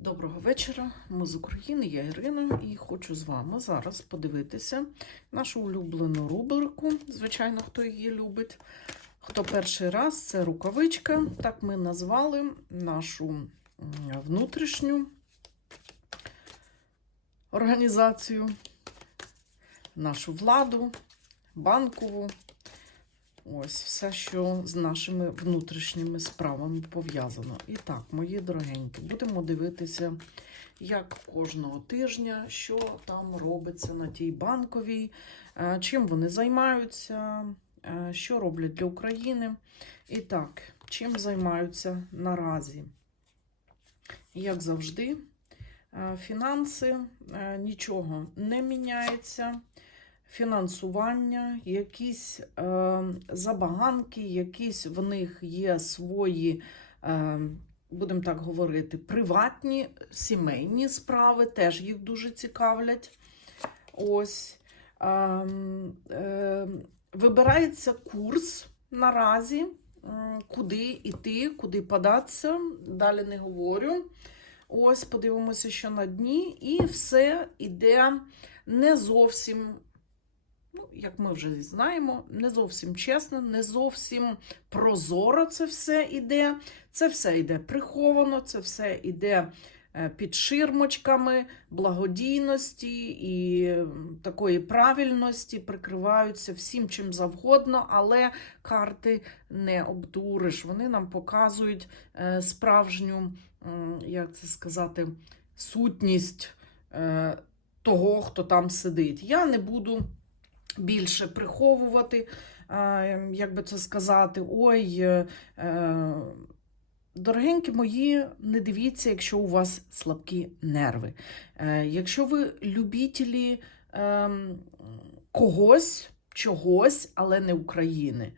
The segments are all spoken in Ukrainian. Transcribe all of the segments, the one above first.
Доброго вечора. Ми з України, я Ірина, і хочу з вами зараз подивитися нашу улюблену рубрику. Звичайно, хто її любить. Хто перший раз, це рукавичка. Так ми назвали нашу внутрішню організацію, нашу владу, банкову. Ось все, що з нашими внутрішніми справами пов'язано. І так, мої дорогенькі, будемо дивитися, як кожного тижня, що там робиться на тій банковій, е, чим вони займаються, е, що роблять для України. І так, чим займаються наразі. Як завжди, е, фінанси, нічого не міняється фінансування, якісь е, забаганки, якісь в них є свої, е, будемо так говорити, приватні сімейні справи, теж їх дуже цікавлять. Ось. Е, е, вибирається курс наразі, куди йти, куди податися. Далі не говорю. Ось, подивимося, що на дні, і все йде не зовсім ну, як ми вже знаємо, не зовсім чесно, не зовсім прозоро це все іде. Це все йде приховано, це все йде е, під ширмочками благодійності і такої правильності, прикриваються всім чим завгодно, але карти не обдуриш. Вони нам показують е, справжню, як це сказати, сутність е, того, хто там сидить. Я не буду більше приховувати, е, як би це сказати, ой, е, е, дорогенькі мої, не дивіться, якщо у вас слабкі нерви. Е, Якщо ви любітелі е, когось, чогось, але не України.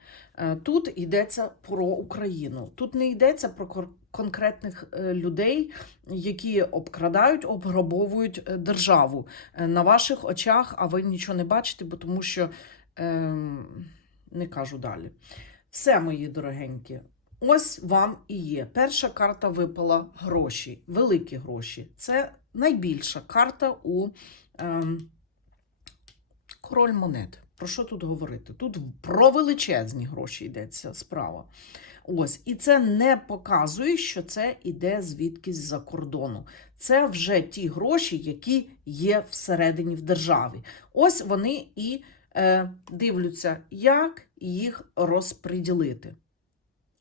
Тут йдеться про Україну. Тут не йдеться про конкретних е, людей, які обкрадають, обграбовують е, державу е, на ваших очах, а ви нічого не бачите, бо тому що е, не кажу далі. Все, мої дорогенькі. Ось вам і є. Перша карта випала гроші, великі гроші. Це найбільша карта у ем, король монет. Про що тут говорити? Тут про величезні гроші йдеться справа. Ось, і це не показує, що це іде звідкись за кордону. Це вже ті гроші, які є всередині в державі. Ось вони і е, дивляться, як їх розподілити.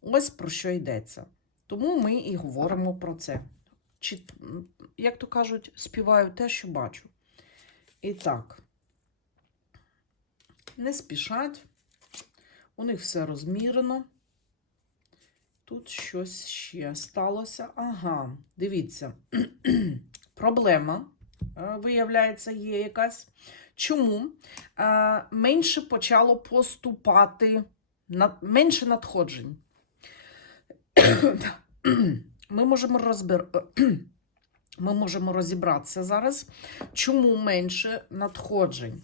Ось про що йдеться. Тому ми і говоримо про це. Чи, як то кажуть, співаю те, що бачу. І так, не спішать, у них все розмірено. Тут щось ще сталося. Ага, дивіться, проблема, е, виявляється, є якась. Чому е, менше почало поступати, менше надходжень? Ми можемо розбир... Ми можемо розібратися зараз, чому менше надходжень.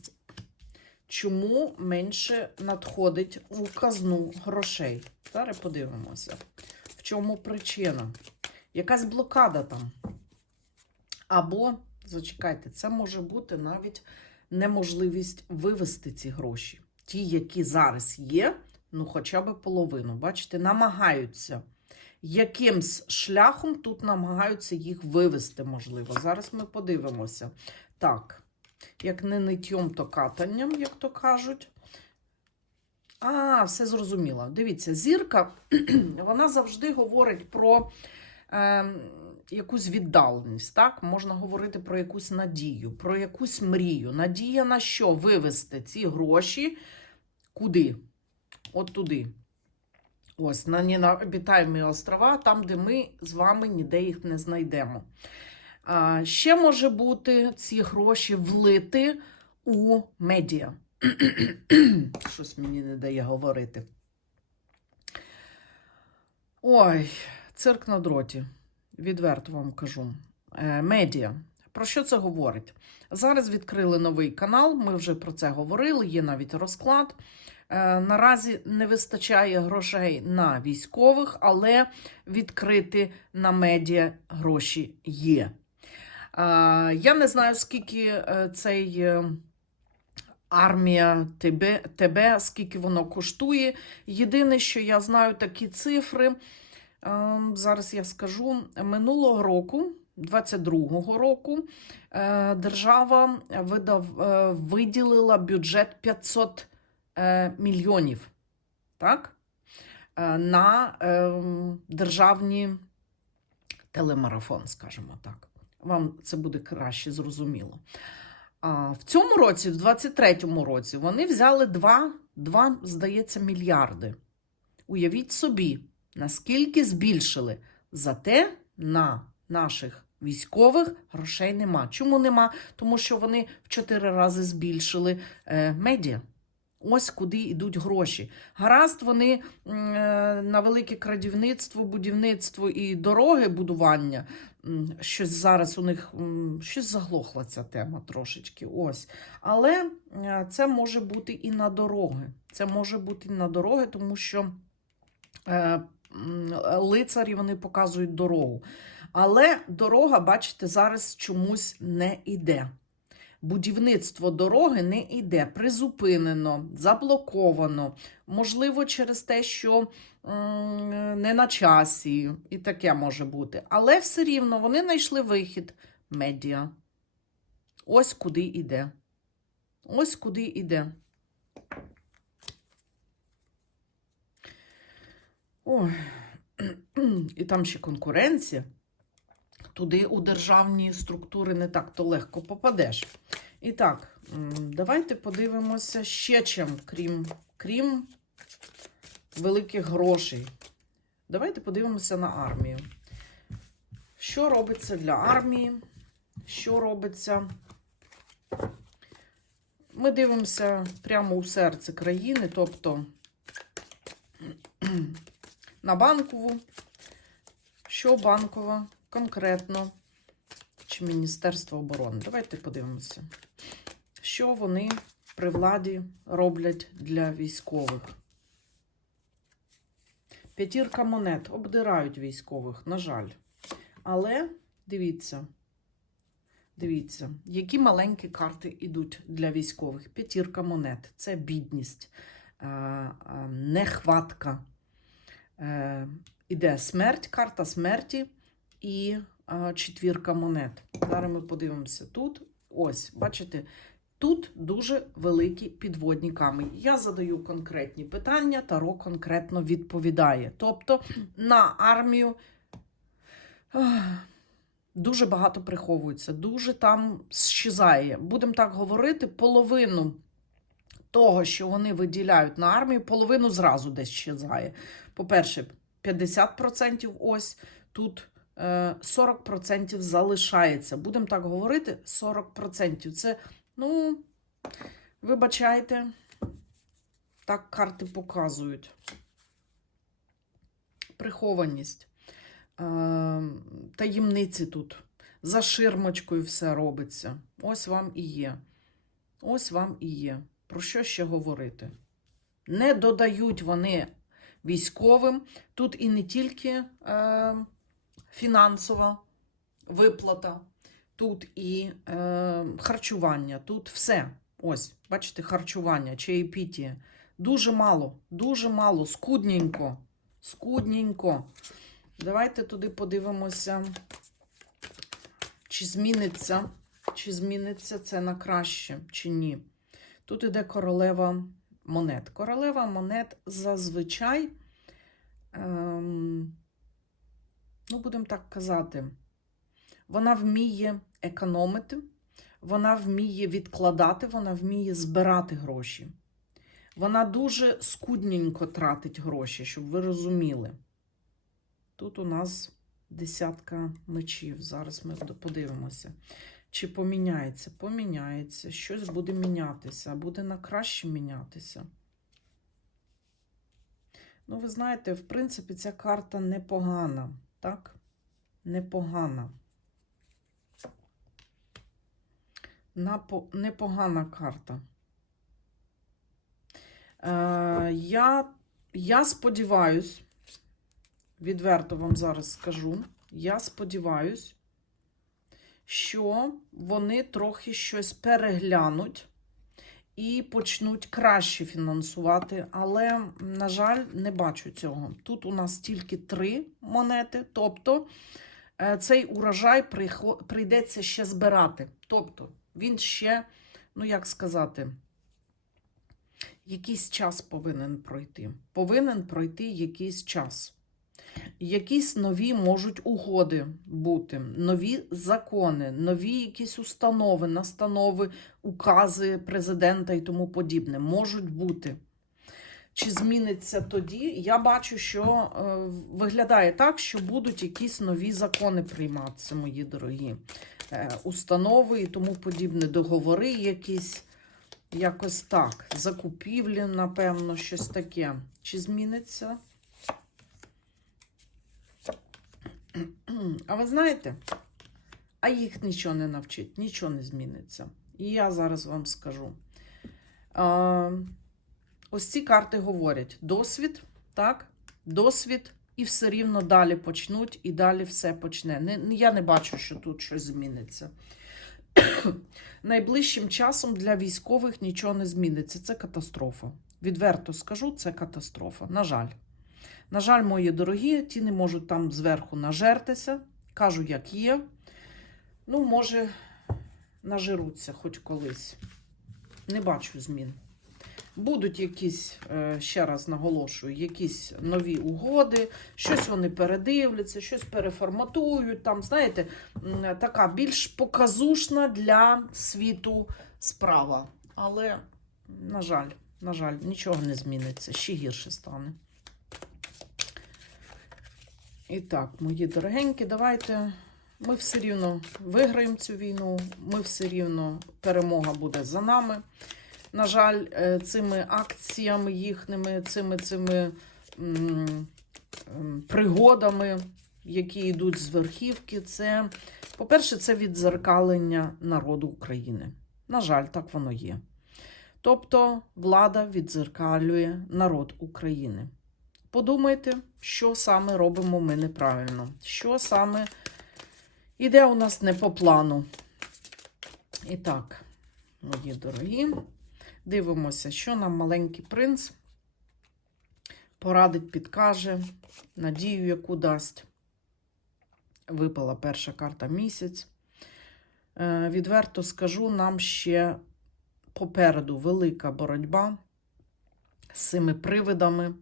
Чому менше надходить у казну грошей? Зараз подивимося, в чому причина. Якась блокада там. Або, зачекайте, це може бути навіть неможливість вивести ці гроші. Ті, які зараз є, ну хоча б половину. Бачите, намагаються. Якимсь шляхом тут намагаються їх вивести, можливо. Зараз ми подивимося. Так, як не ниттєм, то катанням, як то кажуть. А, все зрозуміло. Дивіться, зірка, вона завжди говорить про е, якусь віддаленість. Так? Можна говорити про якусь надію, про якусь мрію. Надія на що? Вивести ці гроші куди? От туди. Ось, на необітаємі острова, там, де ми з вами ніде їх не знайдемо. Ще може бути ці гроші влити у медіа. Щось мені не дає говорити. Ой, цирк на дроті. Відверто вам кажу. Е, медіа. Про що це говорить? Зараз відкрили новий канал, ми вже про це говорили, є навіть розклад. Е, Наразі не вистачає грошей на військових, але відкрити на медіа гроші є. Е, Я не знаю, скільки е, цей е, армія тебе, тебе, скільки воно коштує. Єдине, що я знаю такі цифри. Зараз я скажу минулого року, 22-го року, держава видав, виділила бюджет 500 е, мільйонів так? на е, державні телемарафон, скажімо так. Вам це буде краще зрозуміло. А в цьому році, в 23-му році, вони взяли 2, 2, здається, мільярди. Уявіть собі, наскільки збільшили. Зате на наших військових грошей нема. Чому нема? Тому що вони в 4 рази збільшили е, медіа. Ось куди йдуть гроші. Гаразд, вони е, на велике крадівництво, будівництво і дороги будування. Щось зараз у них щось заглохла ця тема трошечки. Ось. Але е, це може бути і на дороги. Це може бути і на дороги, тому що е, лицарі вони показують дорогу. Але дорога, бачите, зараз чомусь не йде. Будівництво дороги не йде, призупинено, заблоковано. Можливо, через те, що не на часі, і таке може бути. Але все рівно вони знайшли вихід медіа. Ось куди йде. Ось куди йде. Ой. І там ще конкуренція. Туди у державні структури не так то легко попадеш. І так, давайте подивимося ще чим, крім, крім великих грошей. Давайте подивимося на армію. Що робиться для армії? Що робиться? Ми дивимося прямо у серце країни, тобто на банкову. Що банкова конкретно? Чи Міністерство оборони? Давайте подивимося, що вони при владі роблять для військових. П'ятірка монет обдирають військових, на жаль. Але дивіться, дивіться, які маленькі карти йдуть для військових. П'ятірка монет це бідність, е, е, нехватка. Е, Іде смерть, карта смерті і е, четвірка монет. Зараз ми подивимося тут. Ось, бачите, тут дуже великі підводні камені. Я задаю конкретні питання, Таро конкретно відповідає. Тобто на армію дуже багато приховується, дуже там щезає. Будемо так говорити, половину того, що вони виділяють на армію, половину зразу десь щезає. По-перше, 50% ось тут 40% залишається. Будемо так говорити, 40%. Це, ну, вибачайте, так карти показують. Прихованість, е, таємниці тут. За ширмочкою все робиться. Ось вам і є. Ось вам і є. Про що ще говорити? Не додають вони військовим. Тут і не тільки е, фінансова виплата, тут і е, харчування, тут все. Ось, бачите, харчування, чаєпітія. Дуже мало, дуже мало, скудненько. Скудненько. Давайте туди подивимося, чи зміниться, чи зміниться це на краще, чи ні. Тут іде королева монет. Королева монет зазвичай, ем, ну, будемо так казати, вона вміє економити, вона вміє відкладати, вона вміє збирати гроші. Вона дуже скудненько тратить гроші, щоб ви розуміли. Тут у нас десятка мечів. Зараз ми подивимося. Чи поміняється? Поміняється. Щось буде мінятися, буде на краще мінятися. Ну, ви знаєте, в принципі, ця карта непогана, так? Непогана. Непогана карта. Е, я, я сподіваюсь, відверто вам зараз скажу, я сподіваюсь, що вони трохи щось переглянуть і почнуть краще фінансувати. Але, на жаль, не бачу цього. Тут у нас тільки три монети, тобто е, цей урожай прийдеться ще збирати. Тобто він ще, ну як сказати, якийсь час повинен пройти. Повинен пройти якийсь час. Якісь нові можуть угоди бути, нові закони, нові якісь установи, настанови, укази президента і тому подібне можуть бути. Чи зміниться тоді? Я бачу, що е, виглядає так, що будуть якісь нові закони прийматися, мої дорогі е, установи і тому подібне, договори якісь. Якось так. Закупівлі, напевно, щось таке. Чи зміниться? А ви знаєте, а їх нічого не навчить, нічого не зміниться. І я зараз вам скажу. Ось ці карти говорять: досвід, так, досвід, і все рівно далі почнуть, і далі все почне. Не, я не бачу, що тут щось зміниться. Найближчим часом для військових нічого не зміниться. Це катастрофа. Відверто скажу, це катастрофа. На жаль. На жаль, мої дорогі, ті не можуть там зверху нажертися. Кажу, як є. Ну, може, нажируться хоч колись. Не бачу змін. Будуть якісь, е, ще раз наголошую, якісь нові угоди, щось вони передивляться, щось переформатують. Там, знаєте, така більш показушна для світу справа. Але, на жаль, на жаль, нічого не зміниться, ще гірше стане. І так, мої дорогенькі, давайте. Ми все рівно виграємо цю війну, ми все рівно перемога буде за нами. На жаль, е, цими акціями їхніми, цими цими пригодами, які йдуть з верхівки, це, по-перше, це відзеркалення народу України. На жаль, так воно є. Тобто влада відзеркалює народ України. Подумайте, що саме робимо ми неправильно, що саме іде у нас не по плану. І так, мої дорогі, дивимося, що нам маленький принц порадить, підкаже, надію, яку дасть. Випала перша карта місяць. Е, Відверто скажу, нам ще попереду велика боротьба з цими привидами.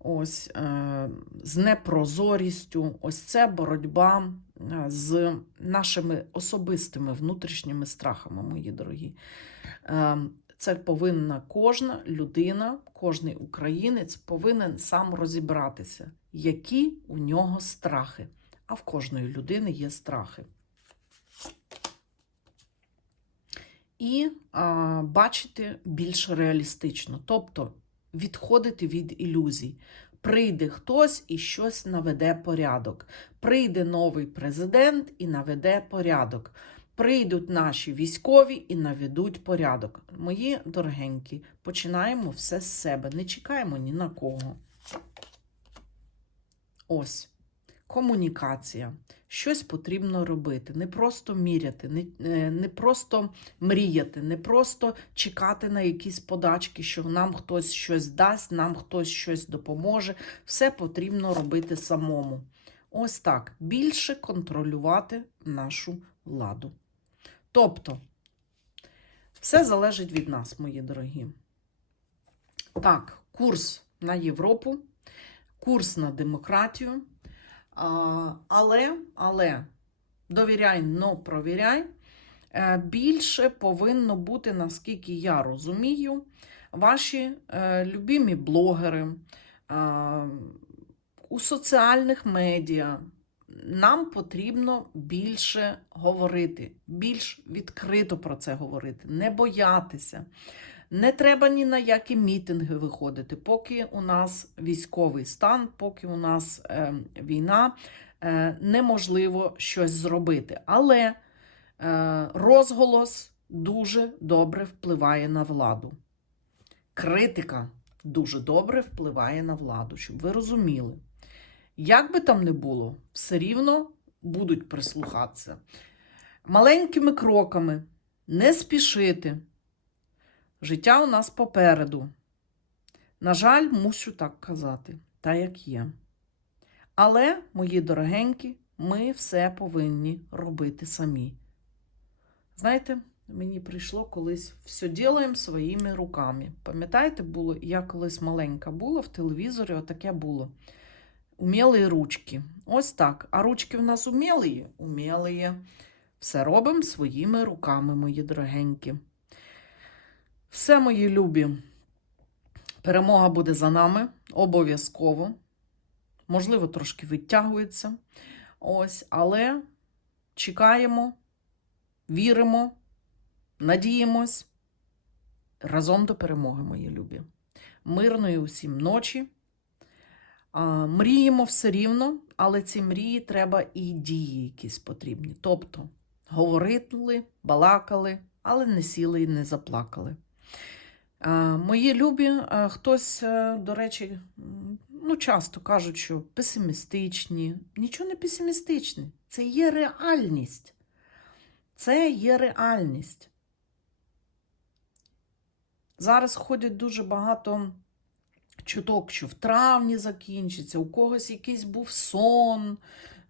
Ось е, з непрозорістю, ось це боротьба е, з нашими особистими внутрішніми страхами, мої дорогі. Е, Це повинна кожна людина, кожний українець повинен сам розібратися, які у нього страхи. А в кожної людини є страхи. І а, бачити більш реалістично. Тобто відходити від ілюзій. Прийде хтось і щось наведе порядок. Прийде новий президент і наведе порядок. Прийдуть наші військові і наведуть порядок. Мої дорогенькі, починаємо все з себе. Не чекаємо ні на кого. Ось. Комунікація. Щось потрібно робити. Не просто міряти, не, е, не просто мріяти, не просто чекати на якісь подачки, що нам хтось щось дасть, нам хтось щось допоможе. Все потрібно робити самому. Ось так. Більше контролювати нашу владу. Тобто, все залежить від нас, мої дорогі. Так, курс на Європу, курс на демократію. Але, але, довіряй, но провіряй. Е, Більше повинно бути, наскільки я розумію, ваші е, любимі блогери у соціальних медіа. Нам потрібно більше говорити, більш відкрито про це говорити, не боятися. Не треба ні на які мітинги виходити, поки у нас військовий стан, поки у нас е, війна, е, неможливо щось зробити. Але е, розголос дуже добре впливає на владу. критика дуже добре впливає на владу, щоб ви розуміли. Як би там не було, все рівно будуть прислухатися. Маленькими кроками, не спішити. Життя у нас попереду. На жаль, мушу так казати, та як є. Але, мої дорогенькі, ми все повинні робити самі. Знаєте, мені прийшло колись все ділаємо своїми руками. Пам'ятаєте, було, я колись маленька була в телевізорі, отаке було. Умілі ручки. Ось так. А ручки в нас умілі? Умілі. Все робимо своїми руками, мої дорогенькі. Все, мої любі. Перемога буде за нами. Обов'язково. Можливо, трошки відтягується. Ось, але чекаємо, віримо, надіємось. Разом до перемоги, мої любі. Мирної усім ночі. Мріємо все рівно, але ці мрії треба і дії якісь потрібні. Тобто говорили, балакали, але не сіли і не заплакали. А, Мої любі, хтось, е, до речі, ну, часто кажуть, що песимістичні. Нічого не песимістичне. Це є реальність. Це є реальність. Зараз ходять дуже багато чуток, що в травні закінчиться, у когось якийсь був сон.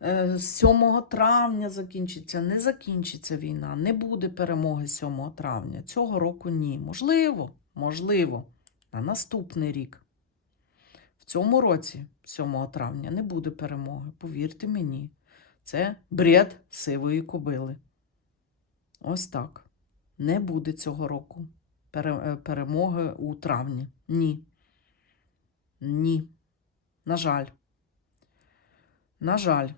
е, з 7 травня закінчиться, не закінчиться війна, не буде перемоги 7 травня. Цього року ні. Можливо, можливо, на наступний рік. В цьому році, 7 травня, не буде перемоги. Повірте мені, це бред сивої кобили. Ось так. Не буде цього року е, перемоги у травні. Ні. Ні. На жаль. На жаль.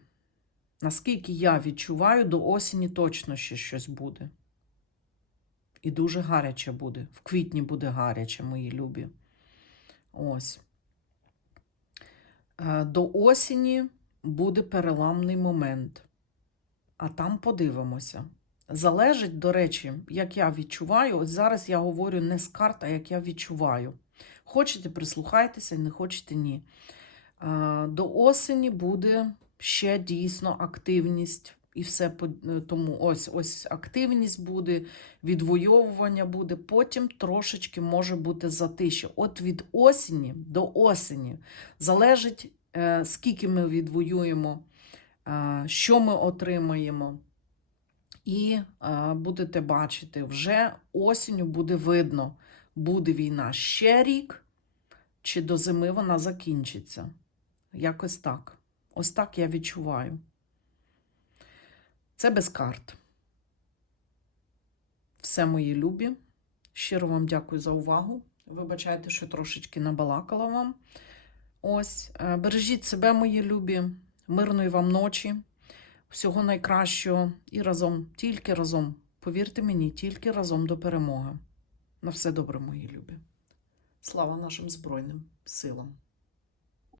Наскільки я відчуваю, до осені точно ще щось буде. І дуже гаряче буде. В квітні буде гаряче, мої любі. Ось. Е, До осені буде переламний момент. А там подивимося. Залежить, до речі, як я відчуваю. От зараз я говорю не з карт, а як я відчуваю. Хочете, прислухайтеся, не хочете ні. До осені буде ще дійсно активність. І все е, тому ось ось активність буде, відвоювання буде, потім трошечки може бути затишя. От від осені до осені залежить, е, скільки ми відвоюємо, е, що ми отримаємо. І будете бачити, вже осінню буде видно, буде війна ще рік, чи до зими вона закінчиться. Якось так. Ось так я відчуваю. Це без карт. Все мої любі. Щиро вам дякую за увагу. Вибачайте, що трошечки набалакала вам. Ось, е, бережіть себе, мої любі, мирної вам ночі, всього найкращого і разом, тільки разом. Повірте мені, тільки разом до перемоги. На все добре, мої любі. Слава нашим Збройним силам!